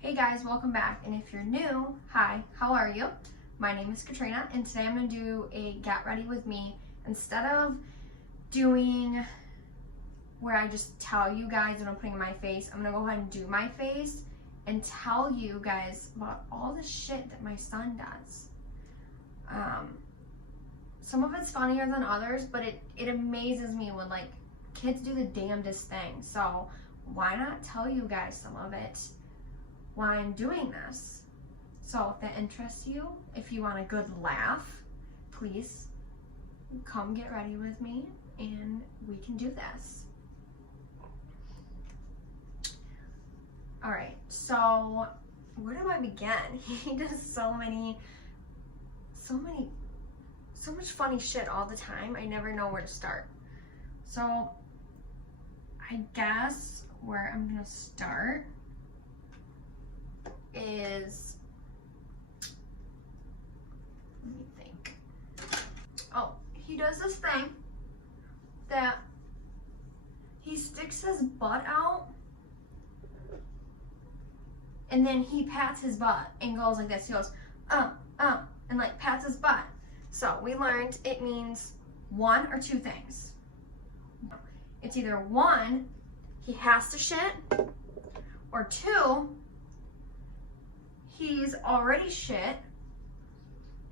Hey guys, welcome back. And if you're new, hi, how are you? My name is Katrina, and today I'm going to do a get ready with me. Instead of doing where I just tell you guys what I'm putting in my face, I'm going to go ahead and do my face and tell you guys about all the shit that my son does. Some of it's funnier than others, but it amazes me when like kids do the damnedest thing. So why not tell you guys some of it while I'm doing this? So if that interests you, if you want a good laugh, please come get ready with me and we can do this. All right, so where do I begin? He does so much funny shit all the time. I never know where to start. So I guess where I'm gonna start is, let me think. Oh, he does this thing that he sticks his butt out and then he pats his butt and goes like this. He goes, and like pats his butt. So we learned it means one or two things. It's either one, he has to shit, or two, he's already shit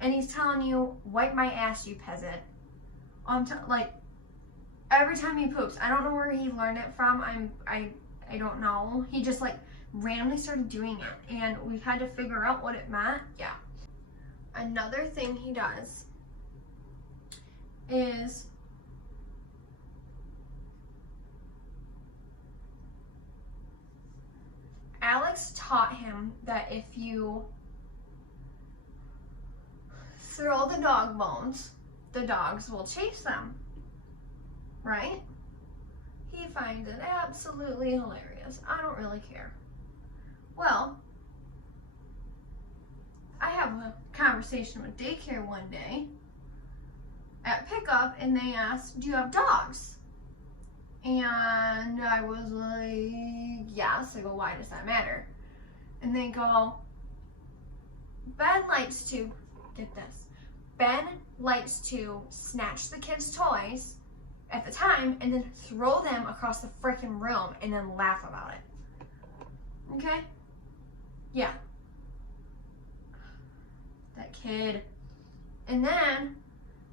and he's telling you, wipe my ass, you peasant. Like every time he poops. I don't know where he learned it from. I don't know. He just like randomly started doing it and we've had to figure out what it meant. Yeah. Another thing he does is Alex taught him that if you throw the dog bones, the dogs will chase them, right? He finds it absolutely hilarious. I don't really care. Well, I have a conversation with daycare one day at pickup and they asked, do you have dogs? And I was like, yes. I go, why does that matter? And they go, Ben likes to, get this, Ben likes to snatch the kids' toys at the time and then throw them across the freaking room and then laugh about it. Okay? Yeah. That kid. And then,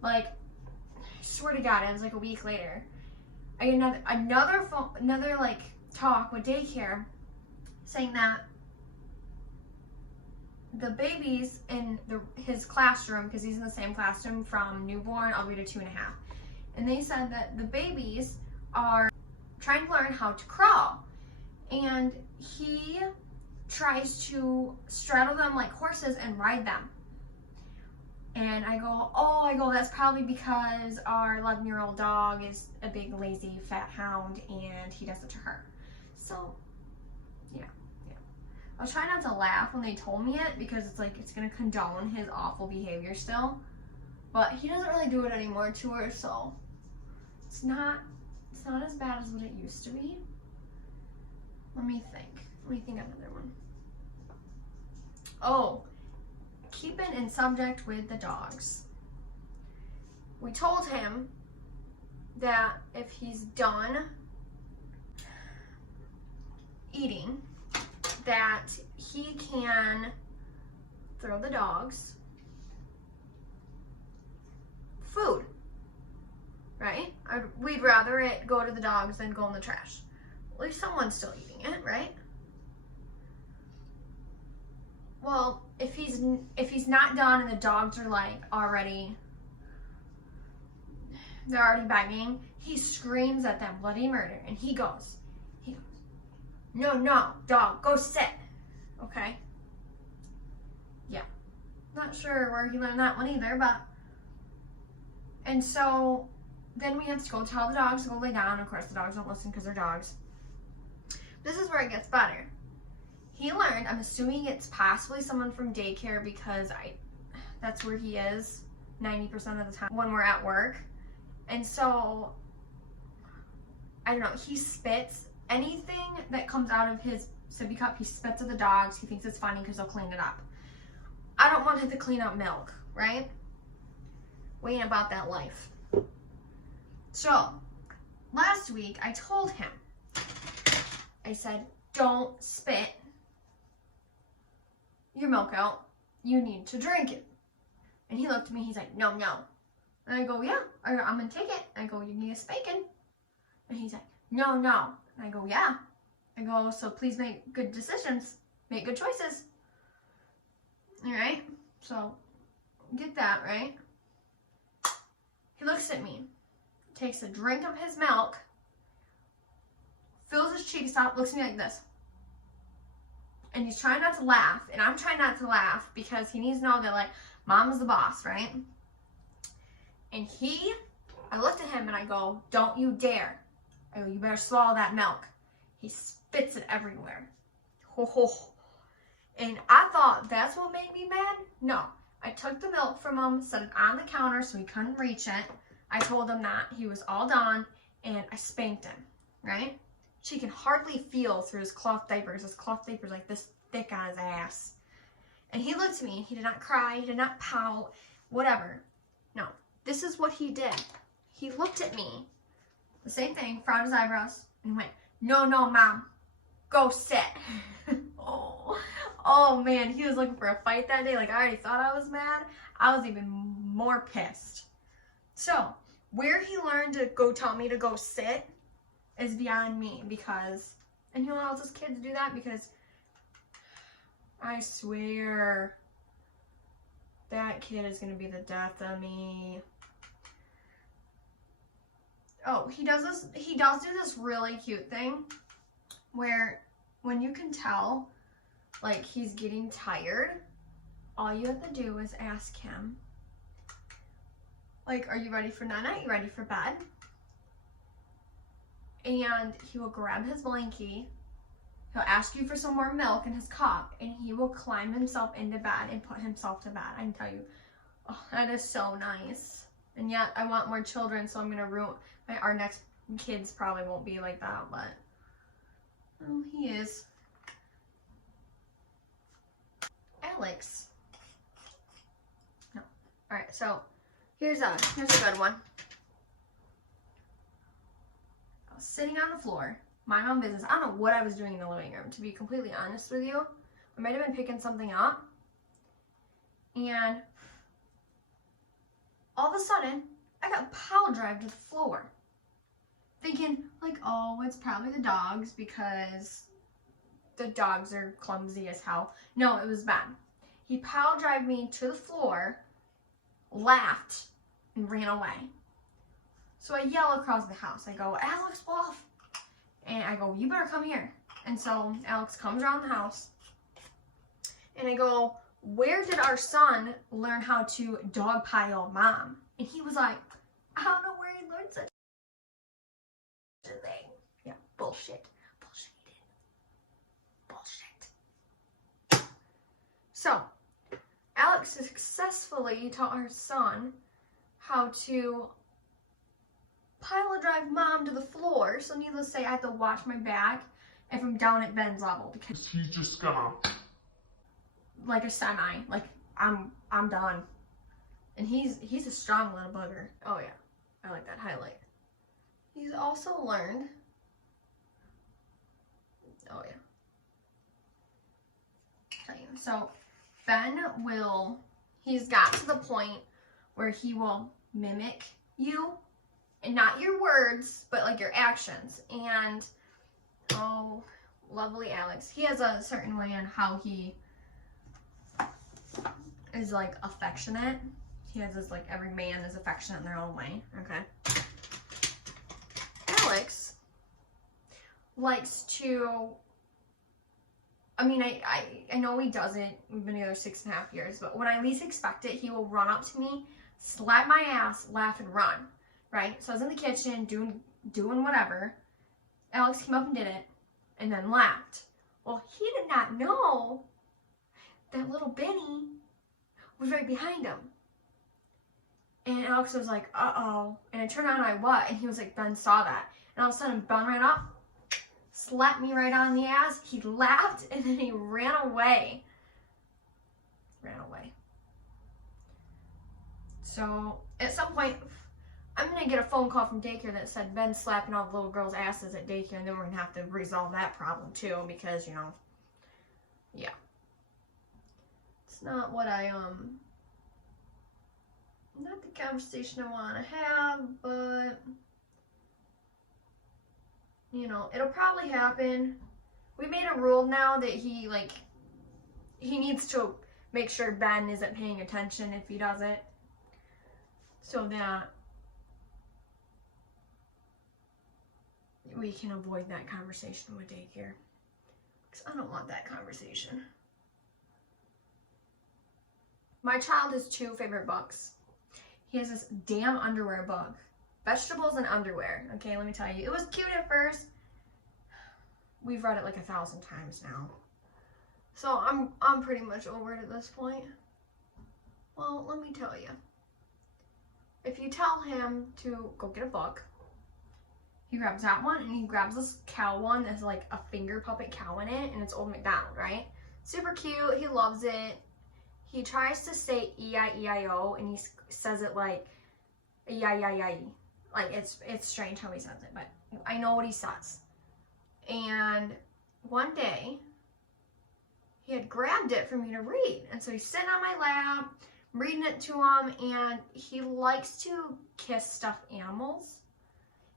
like, I swear to God, it was like a week later. I get another like talk with daycare saying that the babies in his classroom, because he's in the same classroom from newborn all the way to 2.5, and they said that the babies are trying to learn how to crawl, and he tries to straddle them like horses and ride them. And I go, that's probably because our 11-year-old dog is a big, lazy, fat hound, and he does it to her. So, yeah. I was trying not to laugh when they told me it, because it's like, it's going to condone his awful behavior still. But he doesn't really do it anymore to her, so it's not as bad as what it used to be. Let me think of another one. Oh. Keeping in subject with the dogs. We told him that if he's done eating, that he can throw the dogs food, right? We'd rather it go to the dogs than go in the trash. At least someone's still eating it, right? Well, if he's not done and the dogs are like they're already begging, he screams at them bloody murder, and he goes, no, dog, go sit. Okay? Yeah. Not sure where he learned that one either, but, and so then we have to go tell the dogs to go lay down. Of course, the dogs don't listen because they're dogs. This is where it gets better. He learned, I'm assuming it's possibly someone from daycare, because that's where he is 90% of the time when we're at work. And so, I don't know, he spits anything that comes out of his sippy cup. He spits at the dogs. He thinks it's funny because they'll clean it up. I don't want him to clean up milk, right? We ain't about that life. So, last week I told him, I said, don't spit your milk out. You need to drink it. And he looked at me, he's like, no. And I go, yeah, I'm gonna take it. I go, you need a spanking. And he's like, no. And I go, yeah. I go, so please make good decisions. Make good choices. All right? So, get that, right? He looks at me, takes a drink of his milk, fills his cheeks up, looks at me like this. And he's trying not to laugh, and I'm trying not to laugh because he needs to know that, like, mom is the boss, right? And I looked at him and I go, don't you dare. I go, you better swallow that milk. He spits it everywhere. Ho, ho. And I thought that's what made me mad? No. I took the milk from him, set it on the counter so he couldn't reach it. I told him that he was all done, and I spanked him, right? She can hardly feel through his cloth diapers. His cloth diaper's like this thick on his ass. And he looked at me. He did not cry. He did not pout. Whatever. No. This is what he did. He looked at me. The same thing. Frowned his eyebrows. And went, no, Mom. Go sit. Oh, man. He was looking for a fight that day. Like, I already thought I was mad. I was even more pissed. So, where he learned to go tell me to go sit is beyond me because, and who allows his kids to do that? Because I swear that kid is going to be the death of me. Oh, he does do this really cute thing where when you can tell, like, he's getting tired, all you have to do is ask him, like, are you ready for night-night? You ready for bed? And he will grab his blankie, he'll ask you for some more milk in his cup, and he will climb himself into bed and put himself to bed. I can tell you, oh, that is so nice. And yet, I want more children, so I'm going to ruin, our next kids probably won't be like that, but he is. Alex. No. Alright, so here's a good one. I was sitting on the floor, mind my own business. I don't know what I was doing in the living room, to be completely honest with you. I might have been picking something up. And all of a sudden, I got pile drive to the floor. Thinking, like, oh, it's probably the dogs because the dogs are clumsy as hell. No, it was bad. He pile drived me to the floor, laughed, and ran away. So I yell across the house. I go, Alex Wolf. And I go, you better come here. And so Alex comes around the house. And I go, where did our son learn how to dogpile mom? And he was like, I don't know where he learned such a thing. Yeah, bullshit. Bullshit. So, Alex successfully taught her son how to pile drive mom to the floor. So needless to say, I have to watch my back if I'm down at Ben's level because he's just gonna, like a semi, like I'm done. And he's a strong little bugger. Oh yeah, I like that highlight. He's also learned, oh yeah. So Ben he's got to the point where he will mimic you, and not your words, but like your actions. And oh, lovely Alex. He has a certain way on how he is like affectionate. He has this, like, every man is affectionate in their own way, okay? Alex likes to, I mean, I know he doesn't, we've been together 6.5 years, but when I least expect it, he will run up to me, slap my ass, laugh, and run, right? So I was in the kitchen doing whatever. Alex came up and did it, and then laughed. Well, he did not know that little Benny was right behind him. And Alex was like, uh-oh. And I turned around and I what? And he was like, Ben saw that. And all of a sudden, Ben ran up, slapped me right on the ass. He laughed and then he ran away. So at some point, I'm going to get a phone call from daycare that said Ben's slapping all the little girls' asses at daycare, and then we're going to have to resolve that problem too, because, you know, yeah. It's not what not the conversation I want to have, but, you know, it'll probably happen. We made a rule now that he needs to make sure Ben isn't paying attention if he doesn't, so that we can avoid that conversation with daycare. Because I don't want that conversation. My child has 2 favorite books. He has this damn underwear book. Vegetables and underwear. Okay, let me tell you. It was cute at first. We've read it like 1,000 times now. So I'm pretty much over it at this point. Well, let me tell you. If you tell him to go get a book, he grabs that one, and he grabs this cow one that's like a finger puppet cow in it, and it's Old MacDonald, right? Super cute. He loves it. He tries to say E-I-E-I-O, and he says it like E-I-E-I-E. Like, it's strange how he says it, but I know what he says. And one day, he had grabbed it for me to read. And so he's sitting on my lap, I'm reading it to him, and he likes to kiss stuffed animals.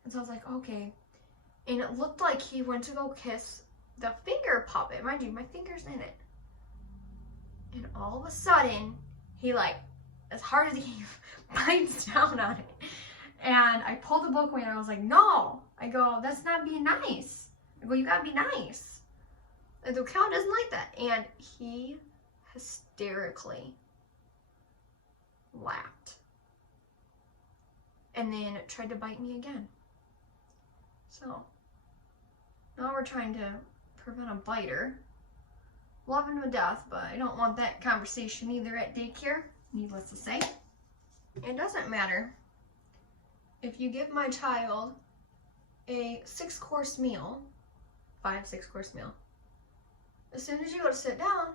And so I was like, okay. And it looked like he went to go kiss the finger puppet. Mind you, my finger's in it. And all of a sudden, he as hard as he bites down on it. And I pulled the book away and I was like, no. I go, that's not being nice. I go, you gotta be nice. And the cow doesn't like that. And he hysterically laughed. And then tried to bite me again. So, now we're trying to prevent a biter. Love him to death, but I don't want that conversation either at daycare, needless to say. It doesn't matter if you give my child a 6-course meal, 6-course meal. As soon as you go to sit down,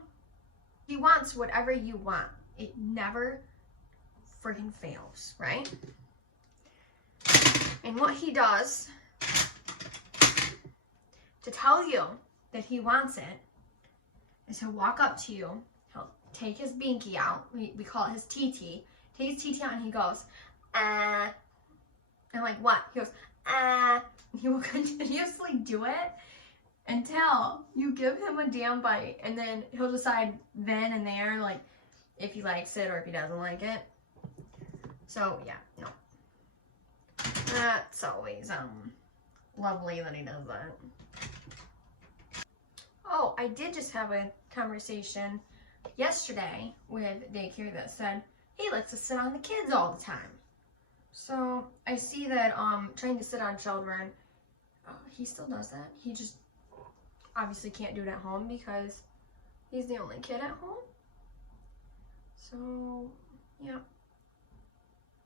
he wants whatever you want. It never friggin' fails, right? And what he does to tell you that he wants it is he'll walk up to you, he'll take his binky out, we call it his TT, take his TT out and he goes, and I'm like, what? He goes, and he will continuously do it until you give him a damn bite, and then he'll decide then and there, like, if he likes it or if he doesn't like it. So, yeah, no. That's always, lovely that he does that. Oh, I did just have a conversation yesterday with daycare that said he likes to sit on the kids all the time. So I see that trying to sit on children, he still does that. He just obviously can't do it at home because he's the only kid at home. So yeah,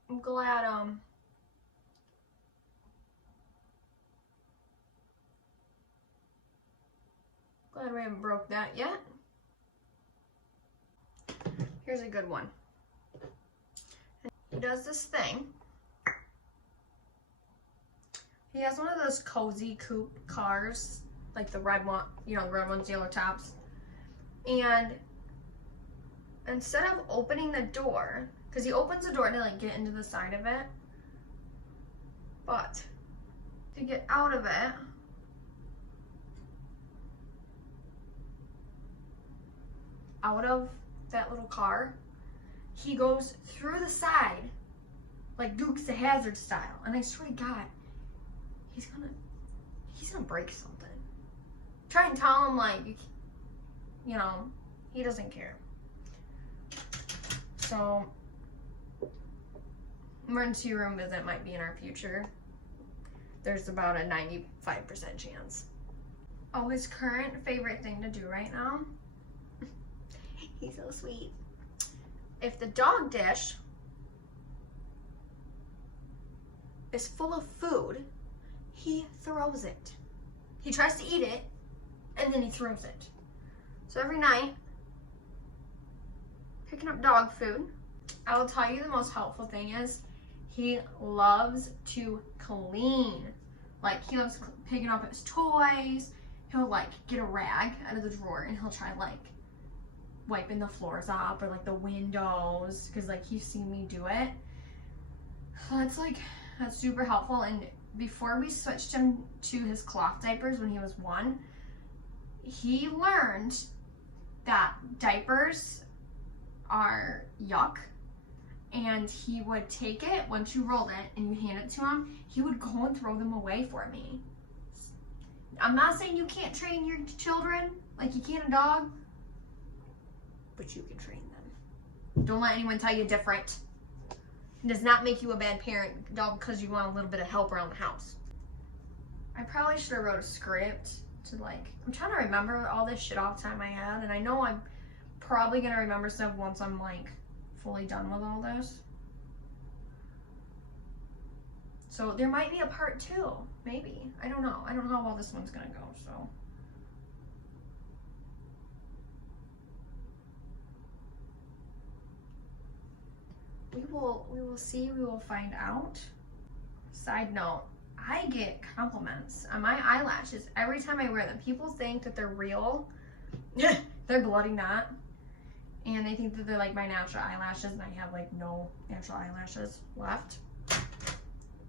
I'm glad glad we haven't broke that yet. Here's a good one. He does this thing. He has one of those cozy coupe cars, like the red one, you know, the red ones, yellow tops. And instead of opening the door, because he opens the door to like get into the side of it, but to get out of it, out of that little car, he goes through the side, like Dukes the Hazzard style. And I swear to God, he's gonna break something. Try and tell him, like, you know, he doesn't care. So, emergency room visit might be in our future. There's about a 95% chance. Oh, his current favorite thing to do right now? He's so sweet. If the dog dish is full of food, he throws it. he tries to eat it, and then he throws it. So every night, picking up dog food. I will tell you the most helpful thing is he loves to clean. Like, he loves picking up his toys. He'll, like, get a rag out of the drawer and he'll try, like, wiping the floors up or, like, the windows. Because, like, he's seen me do it. So that's super helpful. And before we switched him to his cloth diapers when he was 1, he learned that diapers are yuck. And he would take it, once you rolled it and you hand it to him, he would go and throw them away for me. I'm not saying you can't train your children like you can a dog, but you can train them. Don't let anyone tell you different. It does not make you a bad parent, dog, because you want a little bit of help around the house. I probably should have wrote a script to, like, I'm trying to remember all this shit off the top of my head, and I know I'm probably going to remember stuff once I'm, like, fully done with all this. So there might be a part 2, maybe. I don't know. I don't know how well this one's gonna go, so. We will see, we will find out. Side note, I get compliments on my eyelashes every time I wear them. People think that they're real. They're bloody not. And they think that they're like my natural eyelashes, and I have like no natural eyelashes left.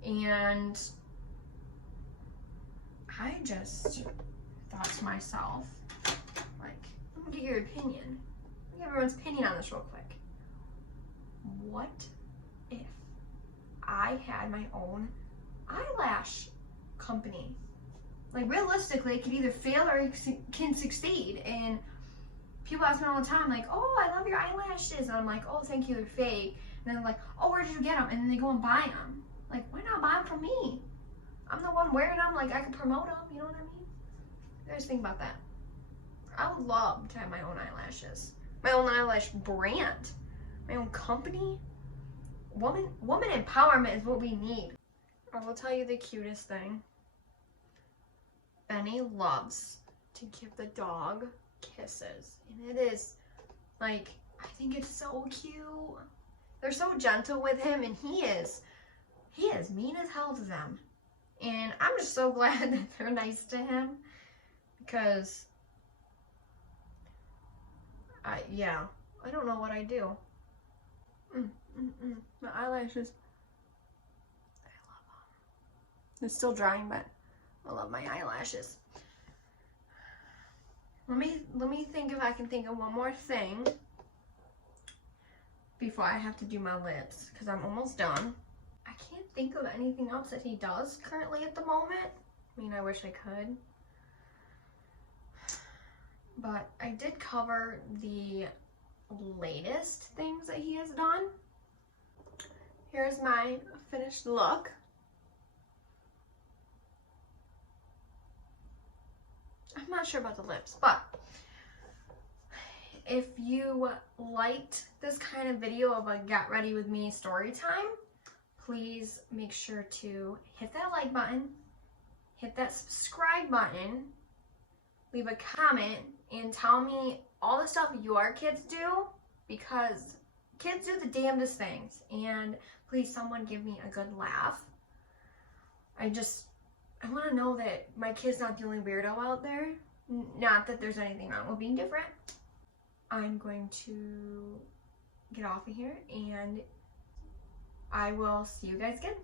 And I just thought to myself, like, let me get your opinion. Let me get everyone's opinion on this real quick. What if I had my own eyelash company? Like, realistically, it could either fail or it can succeed. And people ask me all the time, like, oh, I love your eyelashes. And I'm like, oh, thank you, they're fake. And then they're like, oh, where did you get them? And then they go and buy them. Like, why not buy them from me? I'm the one wearing them. Like, I can promote them. You know what I mean? You guys think about that. I would love to have my own eyelashes. My own eyelash brand. My own company. Woman empowerment is what we need. I will tell you the cutest thing. Benny loves to give the dog kisses. And it is, like, I think it's so cute. They're so gentle with him, and he is mean as hell to them. And I'm just so glad that they're nice to him, because I don't know what I do. My eyelashes, I love them. It's still drying, but I love my eyelashes. Let me think if I can think of one more thing before I have to do my lips, because I'm almost done. I can't think of anything else that he does currently at the moment. I mean, I wish I could. But I did cover the latest things that he has done. Here's my finished look. I'm not sure about the lips, but if you liked this kind of video of a get ready with me story time, please make sure to hit that like button, hit that subscribe button, leave a comment, and tell me all the stuff your kids do, because kids do the damnedest things. And please, someone give me a good laugh. I want to know that my kid's not the only weirdo out there. Not that there's anything wrong with being different. I'm going to get off of here, and I will see you guys again.